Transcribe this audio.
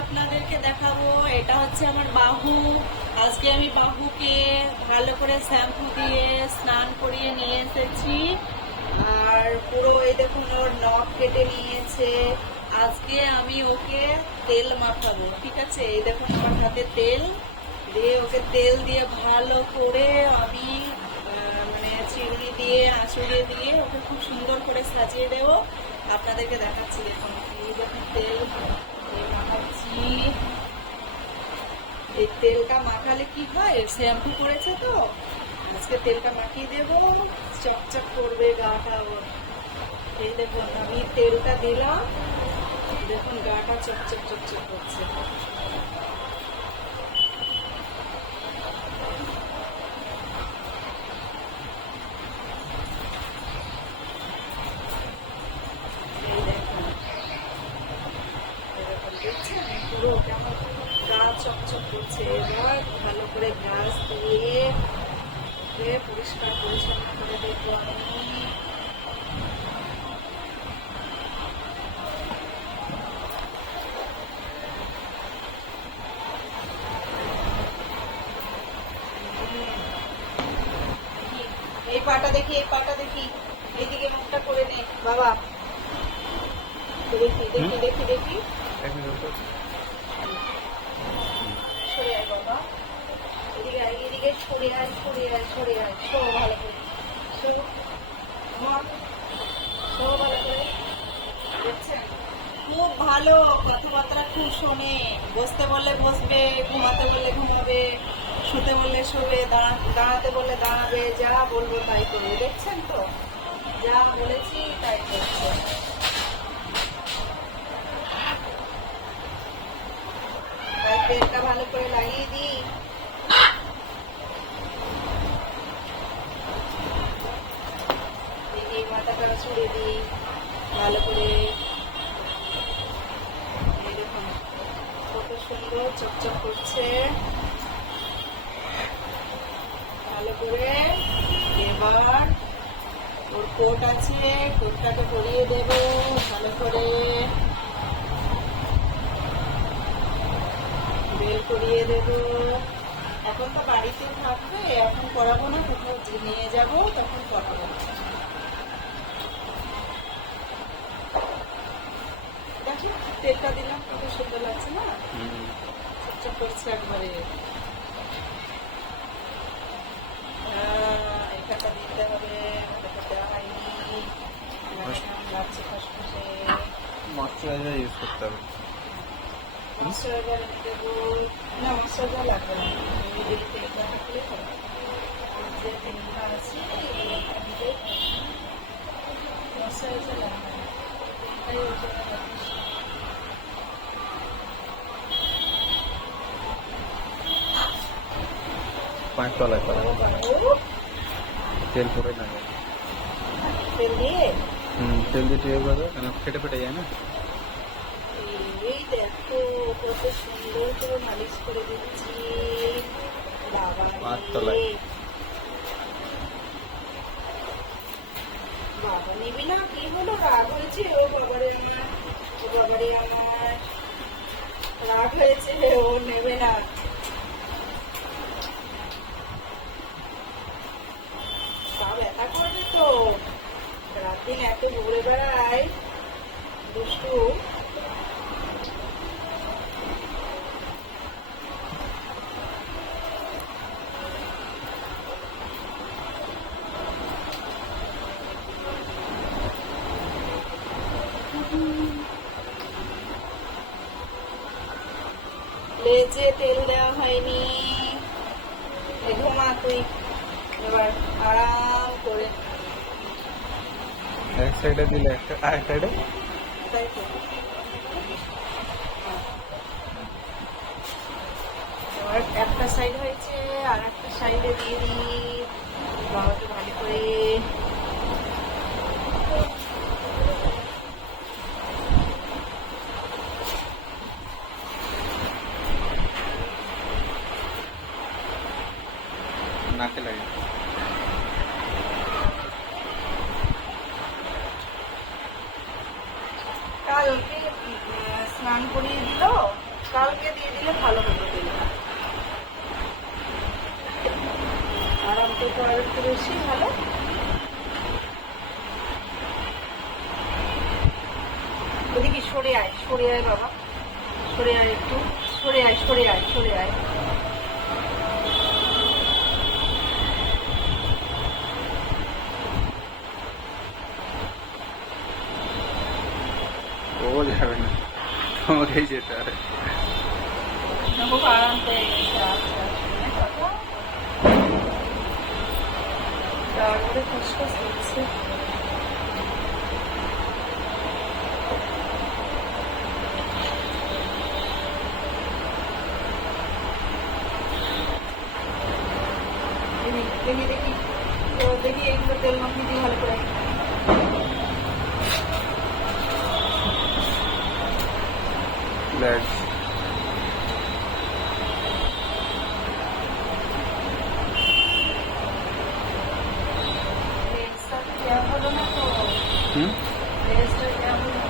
আপনাদেরকে দেখাবো, এটা হচ্ছে আমার বাহু। আজকে আমি বাহুকে ভালো করে শ্যাম্পু দিয়ে স্নান করিয়ে নিয়ে এসেছি। আর পুরো এই দেখুন ওর নখ কেটে নিয়েছে। আজকে আমি ওকে তেল মাখাবো, ঠিক আছে? এই দেখুন আমার হাতে তেল দিয়ে, ওকে তেল দিয়ে ভালো করে আমি মানে চিরুনি দিয়ে আঁচড়িয়ে দিয়ে ওকে খুব সুন্দর করে সাজিয়ে দেবো। আপনাদেরকে দেখাচ্ছি, দেখুন এই দেখুন তেল মাখাচ্ছি। এই তেলটা মাখালে কি হয়, শ্যাম্পু করেছে তো, আজকে তেলটা মাখিয়ে দেবো, চকচক করবে গাটা ওর। এই দেখুন আমি তেলটা দিলাম, দেখুন গাটা চকচক চকচক করছে। এই দেখুন, এরকম দেখছেন পুরো কেমন গা চকচক করছে। এবার ভালো করে গ্যাস দিয়ে ওকে পরিষ্কার পরিচ্ছন্ন করে দেবো আমি। এই পাটা দেখি, এই পাটা দেখি, এইদিকে মুখটা করে নে বাবা। দেখি দেখি দেখি দেখি, সরে আয় বাবা, এদিকে আয়, এদিকে সরে আয়, সরে আয়, সরে আয়, শো ভালো করে, শো আমার, শো ভালো করে। দেখছেন খুব ভালো, কথাবার্তা খুব শোনে, বসতে বললে বসবে, ঘুমাতে বললে ঘুমাবে, শুতে বললে শোবে, দাঁড়াতে বললে দাঁড়াবে, যা বলবো তাই করবে। দেখছেন তো, যা বলেছি তাই করছে। তাই তেলটা ভালো করে লাগিয়ে দিই। এই মাথাটা ছুড়ে দিই ভালো করে। এই দেখুন কত সুন্দর চকচক করছে। ভালো করে এবার ওর কোট আছে, কোটটাকে পরিয়ে দেব ভালো করে, বেল করিয়ে দেব। এখন তো বাড়িতে থাকবে, এখন করাবো না, কোথাও নিয়ে যাব তখন করাবো। দেখি তেলটা দিলাম কত সুন্দর লাগছে না, চকচক করছে একবারে। এটাটা দিতে হবে, ওটাকে দেওয়া হয়নি, লাগছে ফাঁসফাঁসে। ময়শ্চারাইজার ইউজ করতে হবে। ময়শ্চারাইজার এনে দেবো না, ময়শ্চারাইজার লাগবে না, যদি তেলটা থাকলে হবে। যে তেলটা আছে ময়শ্চারাইজার লাগবে না, তেলটাই ওই জন্য লাগবে। পাঁচ তলায় করা তেল পরে না, তেল দিয়ে তেল দিয়ে টিয়ে করে কেন ফেটে ফেটে যায় না। এই দেখো কত সুন্দর করে মালিশ করে দিচ্ছি বাবা। পাঁচতলায়। বাবা নিবি না, কি হলো, রাগ হয়েছে? ও বাবারে আমার, ও বাবারে আমার, রাগ হয়েছে, ও নেবে না। পা ব্যথা করবে তো, রাত দিন এত ঘুরে বেড়ায় দুষ্টু। লেজে তেল দেওয়া হয়নি। ঘুমা তুই এবার আরাম করে। এক সাইডে দিলে একটা, আর সাইডে তাই তো, এবার একটা সাইড হয়েছে, আর একটা সাইডে দিয়ে দিই বাবাকে ভালো করে। নাকে লাগে। কালকে স্নান করিয়ে দিল, কালকে দিয়ে দিলে ভালো হতো তেলটা। আরাম তো আর একটু বেশি ভালো। ওদিকে সরে আয় বাবা, সরে আয় একটু, সরে আয়। ও যাবে না, তোমাকেই যেতে হবে। খুব আরাম পেয়ে গেছে, আস্তে আস্তে কথা তারপরে ফুসফুস হচ্ছে। দেখি এইগুলো তেল মাখিয়ে দিয়ে ভালো করে। লেটস টেস্টটা কেমন হলো না তো? হুম টেস্টটা কেমন